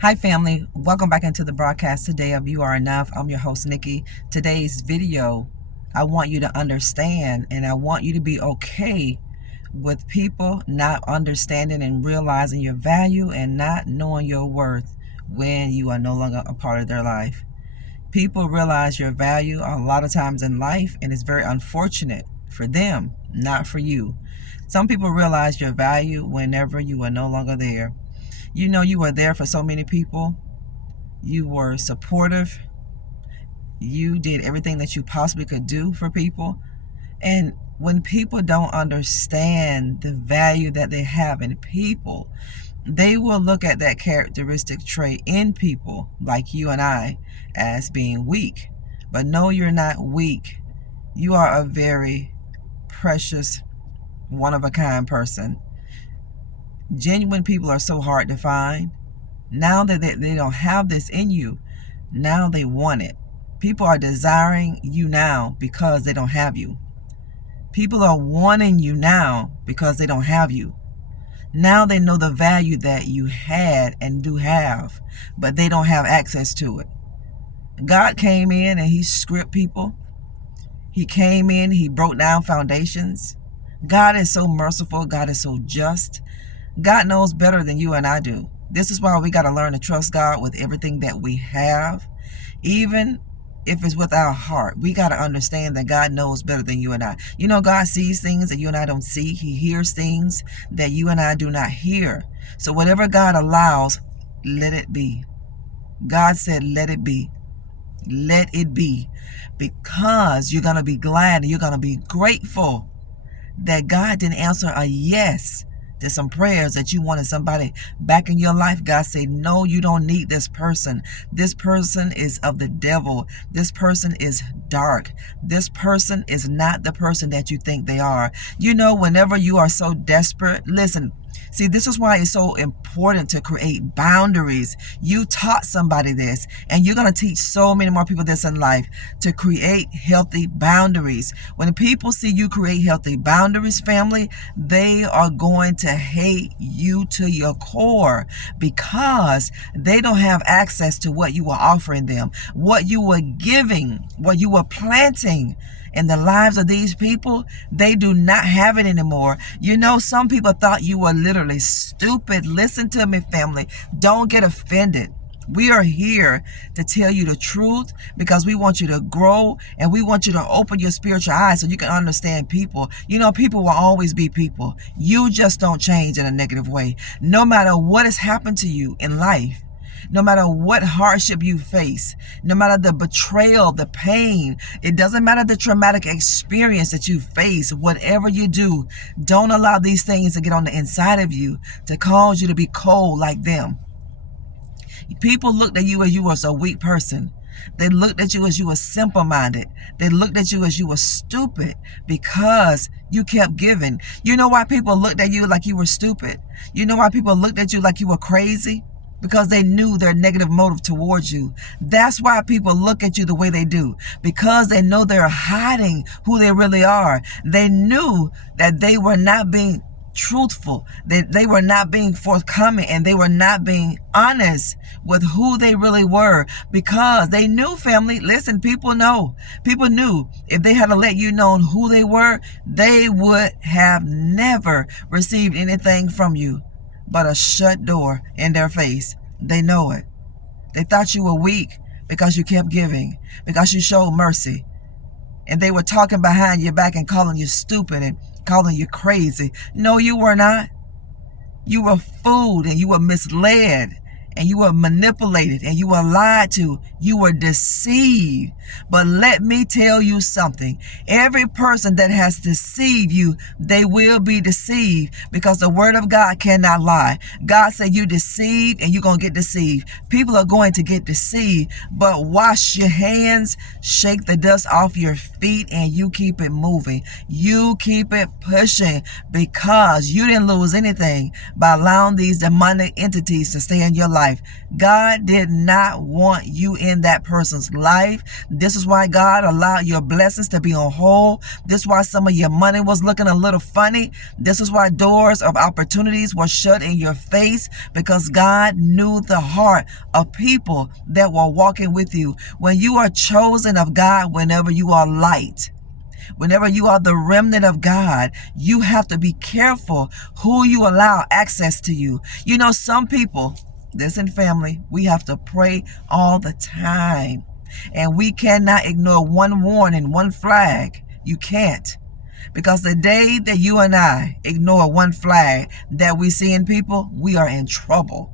Hi family, welcome back into the broadcast today of You Are Enough. I'm your host Nikki. Today's video, I want you to understand and I want you to be okay with people not understanding and realizing your value and not knowing your worth when you are no longer a part of their life. People realize your value a lot of times in life, and it's very unfortunate for them, not for you. Some people realize your value whenever you are no longer there. You know, you were there for so many people. You were supportive. You did everything that you possibly could do for people. And when people don't understand the value that they have in people, they will look at that characteristic trait in people like you and I as being weak. But no, you're not weak. You are a very precious, one of a kind person. Genuine people are so hard to find. Now that they don't have this in you, now they want it. People are desiring you now because they don't have you. People are wanting you now because they don't have you. Now they know the value that you had and do have, but they don't have access to it. God came in and he scripted people. He came in, he broke down foundations. God is so merciful. God is so just. God knows better than you and I do. This is why we got to learn to trust God with everything that we have. Even if it's with our heart, we got to understand that God knows better than you and I. You know, God sees things that you and I don't see. He hears things that you and I do not hear. So whatever God allows, let it be. God said, let it be. Let it be. Because you're going to be glad and you're going to be grateful that God didn't answer a yes to some prayers that you wanted somebody back in your life. God said, no, you don't need this person. This person is of the devil. This person is dark. This person is not the person that you think they are. You know, whenever you are so desperate, listen, see, this is why it's so important to create boundaries. You taught somebody this, and you're going to teach so many more people this in life, to create healthy boundaries. When people see you create healthy boundaries, family, they are going to hate you to your core because they don't have access to what you were offering them, what you were giving, what you were planting in the lives of these people. They do not have it anymore. You know, some people thought you were literally stupid. Listen to me, family. Don't get offended. We are here to tell you the truth because we want you to grow and we want you to open your spiritual eyes so you can understand people. You know, people will always be people. You just don't change in a negative way. No matter what has happened to you in life, no matter what hardship you face, no matter the betrayal, the pain, it doesn't matter the traumatic experience that you face, whatever you do, don't allow these things to get on the inside of you to cause you to be cold like them. People looked at you as you was a weak person. They looked at you as you were simple-minded. They looked at you as you were stupid because you kept giving. You know why people looked at you like you were stupid? You know why people looked at you like you were crazy? Because they knew their negative motive towards you. That's why people look at you the way they do. Because they know they're hiding who they really are. They knew that they were not being truthful, that they were not being forthcoming, and they were not being honest with who they really were, because they knew, family, listen, people knew if they had to let you know who they were, they would have never received anything from you but a shut door in their face. They know it. They thought you were weak because you kept giving, because you showed mercy. And they were talking behind your back and calling you stupid and calling you crazy. No, you were not. You were fooled and you were misled and you were manipulated and you were lied to. You were deceived. But let me tell you something. Every person that has deceived you, they will be deceived, because the word of God cannot lie. God said you deceived and you're going to get deceived. People are going to get deceived, but wash your hands, shake the dust off your feet, and you keep it moving. You keep it pushing, because you didn't lose anything by allowing these demonic entities to stay in your life. life. God did not want you in that person's life. This is why God allowed your blessings to be on hold. This is why some of your money was looking a little funny. This is why doors of opportunities were shut in your face, because God knew the heart of people that were walking with you. When you are chosen of God, whenever you are light, whenever you are the remnant of God, you have to be careful who you allow access to you. You know, some people, listen, family, we have to pray all the time. And we cannot ignore one warning, one flag. You can't. Because the day that you and I ignore one flag that we see in people, we are in trouble.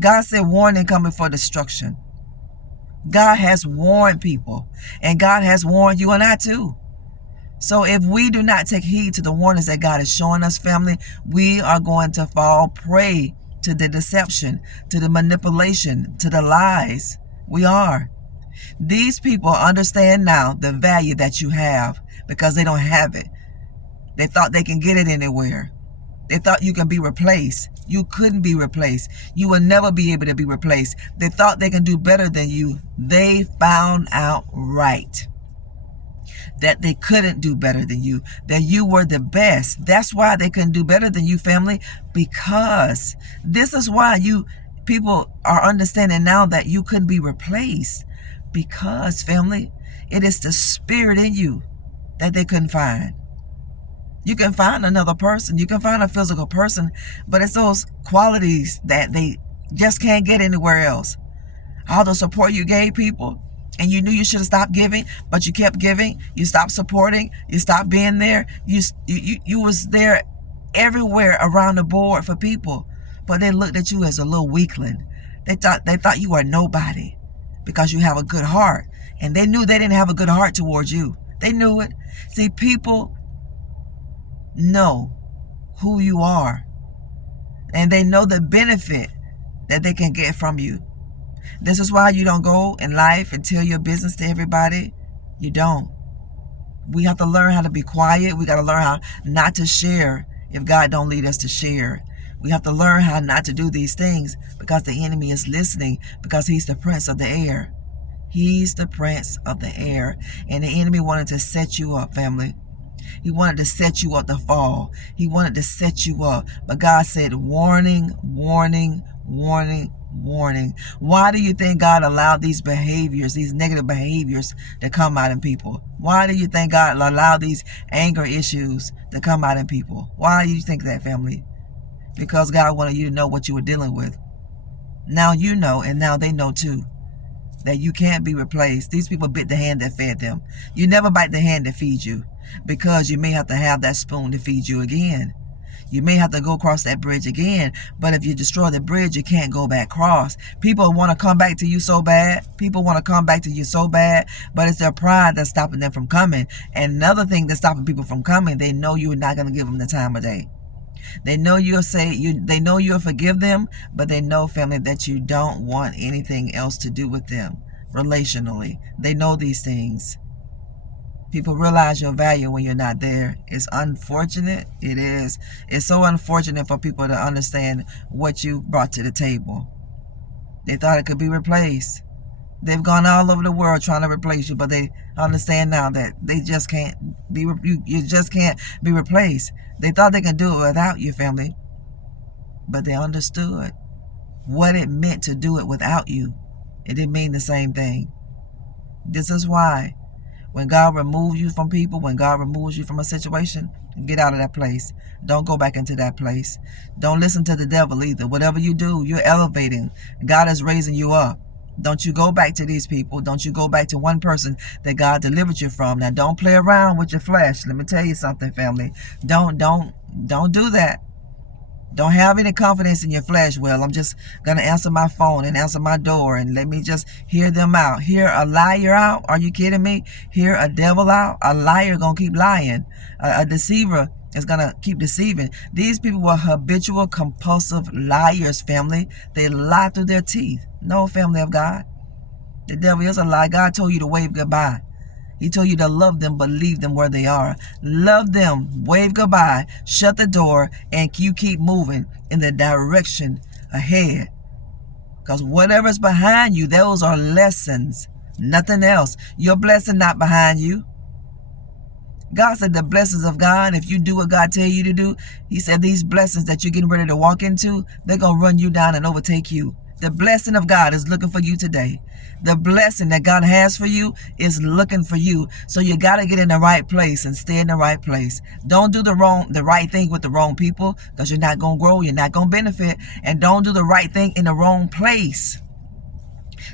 God said warning coming for destruction. God has warned people, and God has warned you and I too. So if we do not take heed to the warnings that God is showing us, family, we are going to fall prey to the deception, to the manipulation, to the lies. We are. These people understand now the value that you have because they don't have it. They thought they can get it anywhere. They thought you can be replaced. You couldn't be replaced. You will never be able to be replaced. They thought they can do better than you. They found out right that they couldn't do better than you, that you were the best. That's why they couldn't do better than you, family, because this is why people are understanding now that you couldn't be replaced, because, family, it is the spirit in you that they couldn't find. You can find another person. You can find a physical person, but it's those qualities that they just can't get anywhere else. All the support you gave people, and you knew you should have stopped giving, but you kept giving. You stopped supporting. You stopped being there. You was there everywhere around the board for people, but they looked at you as a little weakling. They thought you were nobody because you have a good heart, and they knew they didn't have a good heart towards you. They knew it. See, people know who you are, and they know the benefit that they can get from you. This is why you don't go in life and tell your business to everybody. You don't. We have to learn how to be quiet. We got to learn how not to share if God don't lead us to share. We have to learn how not to do these things because the enemy is listening, because he's the prince of the air. He's the prince of the air, and the enemy wanted to set you up, family. He wanted to set you up to fall. He wanted to set you up. But God said, warning, warning, warning, warning. Why do you think God allowed these behaviors, these negative behaviors to come out in people? Why do you think God allowed these anger issues to come out in people? Why do you think that, family? Because God wanted you to know what you were dealing with. Now you know, and now they know too, that you can't be replaced. These people bit the hand that fed them. You never bite the hand that feeds you, because you may have to have that spoon to feed you again. You may have to go across that bridge again, but if you destroy the bridge, you can't go back across. People want to come back to you so bad. People want to come back to you so bad, but it's their pride that's stopping them from coming. And another thing that's stopping people from coming, they know you're not going to give them the time of day. They know they know you'll forgive them, but they know, family, that you don't want anything else to do with them relationally. They know these things. People realize your value when you're not there. It's unfortunate. It is. It's so unfortunate for people to understand what you brought to the table. They thought it could be replaced. They've gone all over the world trying to replace you, but they understand now that they just can't be. You just can't be replaced. They thought they could do it without you, family, but they understood what it meant to do it without you. It didn't mean the same thing. This is why, when God removes you from people, when God removes you from a situation, get out of that place. Don't go back into that place. Don't listen to the devil either. Whatever you do, you're elevating. God is raising you up. Don't you go back to these people. Don't you go back to one person that God delivered you from. Now, don't play around with your flesh. Let me tell you something, family. Don't do that. Don't have any confidence in your flesh. Well, I'm just going to answer my phone and answer my door and let me just hear them out. Hear a liar out? Are you kidding me? Hear a devil out? A liar going to keep lying. A deceiver is going to keep deceiving. These people were habitual, compulsive liars, family. They lie through their teeth. No, family of God. The devil is a lie. God told you to wave goodbye. He told you to love them, but leave them where they are. Love them, wave goodbye, shut the door, and you keep moving in the direction ahead. Because whatever's behind you, those are lessons. Nothing else. Your blessing not behind you. God said the blessings of God, if you do what God tell you to do, he said these blessings that you're getting ready to walk into, they're going to run you down and overtake you. The blessing of God is looking for you today. The blessing that God has for you is looking for you. So you got to get in the right place and stay in the right place. Don't do the right thing with the wrong people, because you're not going to grow. You're not going to benefit. And don't do the right thing in the wrong place.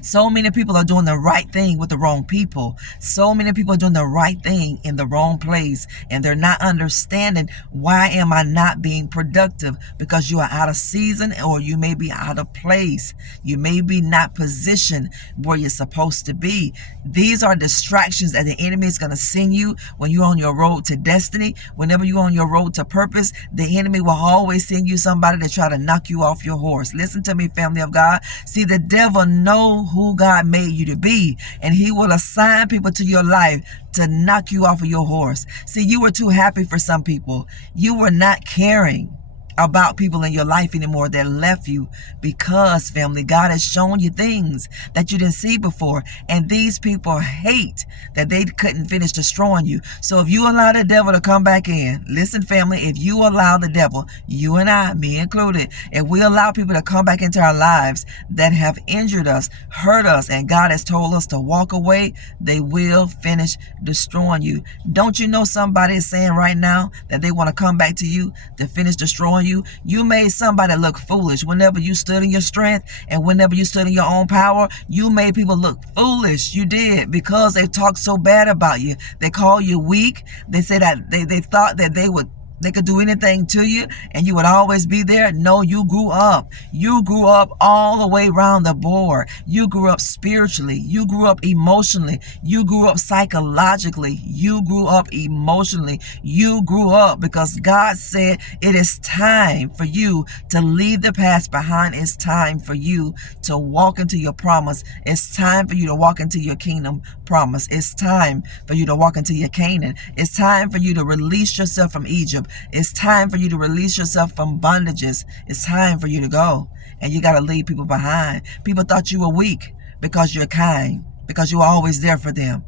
So many people are doing the right thing with the wrong people. So many people are doing the right thing in the wrong place. And they're not understanding, why am I not being productive? Because you are out of season, or you may be out of place. You may be not positioned where you're supposed to be. These are distractions that the enemy is going to send you when you're on your road to destiny. Whenever you're on your road to purpose, the enemy will always send you somebody to try to knock you off your horse. Listen to me, family of God. See, the devil knows who God made you to be, and he will assign people to your life to knock you off of your horse. See, you were too happy for some people. You were not caring about people in your life anymore that left you, because, family, God has shown you things that you didn't see before, and these people hate that they couldn't finish destroying you. So if you allow the devil to come back in, listen, family, if you allow the devil, you and I, me included, if we allow people to come back into our lives that have injured us, hurt us, and God has told us to walk away, they will finish destroying you. Don't you know somebody is saying right now that they want to come back to you to finish destroying you? You made somebody look foolish whenever you stood in your strength, and whenever you stood in your own power. You made people look foolish. You did, because they talked so bad about you. They call you weak. They said that they thought that they could do anything to you and you would always be there. No, you grew up. You grew up all the way around the board. You grew up spiritually. You grew up emotionally. You grew up psychologically. You grew up emotionally. You grew up because God said it is time for you to leave the past behind. It's time for you to walk into your promise. It's time for you to walk into your kingdom promise. It's time for you to walk into your Canaan. It's time for you to release yourself from Egypt. It's time for you to release yourself from bondages. It's time for you to go. And you got to leave people behind. People thought you were weak because you're kind, because you were always there for them.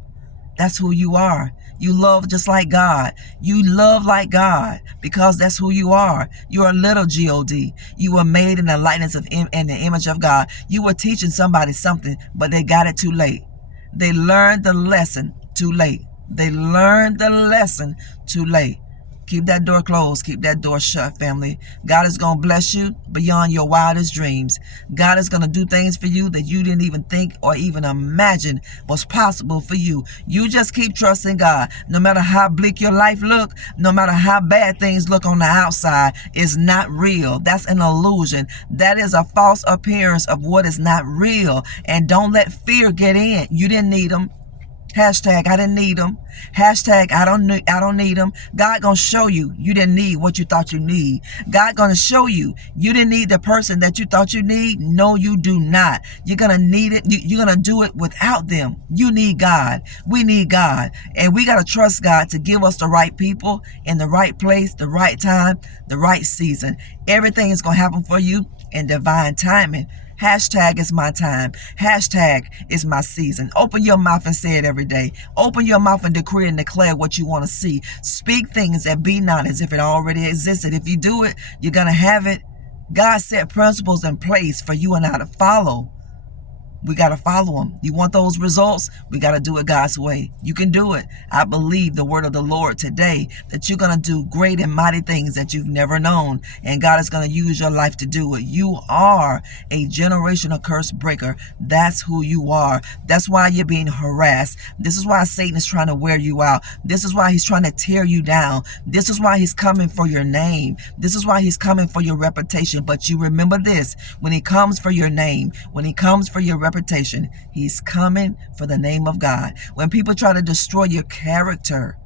That's who you are. You love just like God. You love like God because that's who you are. You are a little G-O-D. You were made in the likeness of and the image of God. You were teaching somebody something, but they got it too late. They learned the lesson too late. They learned the lesson too late. Keep that door closed. Keep that door shut, family. God is going to bless you beyond your wildest dreams. God is going to do things for you that you didn't even think or even imagine was possible for you. You just keep trusting God. No matter how bleak your life look, no matter how bad things look on the outside, it's not real. That's an illusion. That is a false appearance of what is not real. And don't let fear get in. You didn't need them. Hashtag, I didn't need them. Hashtag, I don't need them. God gonna show you you didn't need what you thought you need. God gonna show you you didn't need the person that you thought you need. No, you do not. You're gonna need it. You're gonna do it without them. You need God. We need God. And we gotta trust God to give us the right people in the right place, the right time, the right season. Everything is gonna happen for you in divine timing. Hashtag is my time. Hashtag is my season. Open your mouth and say it every day. Open your mouth and decree and declare what you want to see. Speak things that be not as if it already existed. If you do it, you're going to have it. God set principles in place for you and I to follow. We got to follow them. You want those results? We got to do it God's way. You can do it. I believe the word of the Lord today that you're going to do great and mighty things that you've never known. And God is going to use your life to do it. You are a generational curse breaker. That's who you are. That's why you're being harassed. This is why Satan is trying to wear you out. This is why he's trying to tear you down. This is why he's coming for your name. This is why he's coming for your reputation. But you remember this, when he comes for your name, when he comes for your reputation, he's coming for the name of God. When people try to destroy your character,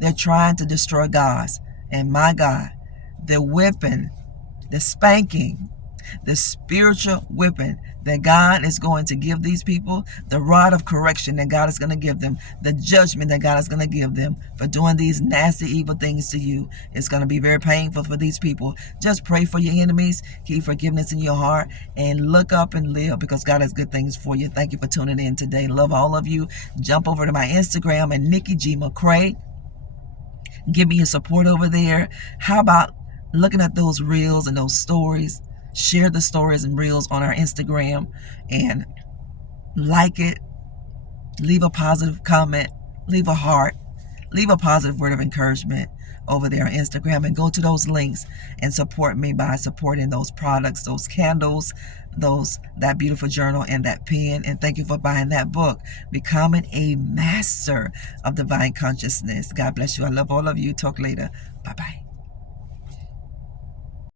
they're trying to destroy God's. And my God, the whipping, the spanking, the spiritual whipping that God is going to give these people, the rod of correction that God is going to give them, the judgment that God is going to give them for doing these nasty, evil things to you. It's going to be very painful for these people. Just pray for your enemies, keep forgiveness in your heart, and look up and live, because God has good things for you. Thank you for tuning in today. Love all of you. Jump over to my Instagram and Nikki G. McCray. Give me your support over there. How about looking at those reels and those stories? Share the stories and reels on our Instagram and like it. Leave a positive comment. Leave a heart. Leave a positive word of encouragement over there on Instagram, and go to those links and support me by supporting those products, those candles, that beautiful journal, and that pen. And thank you for buying that book, Becoming a Master of Divine Consciousness. God bless you. I love all of you. Talk later. Bye-bye.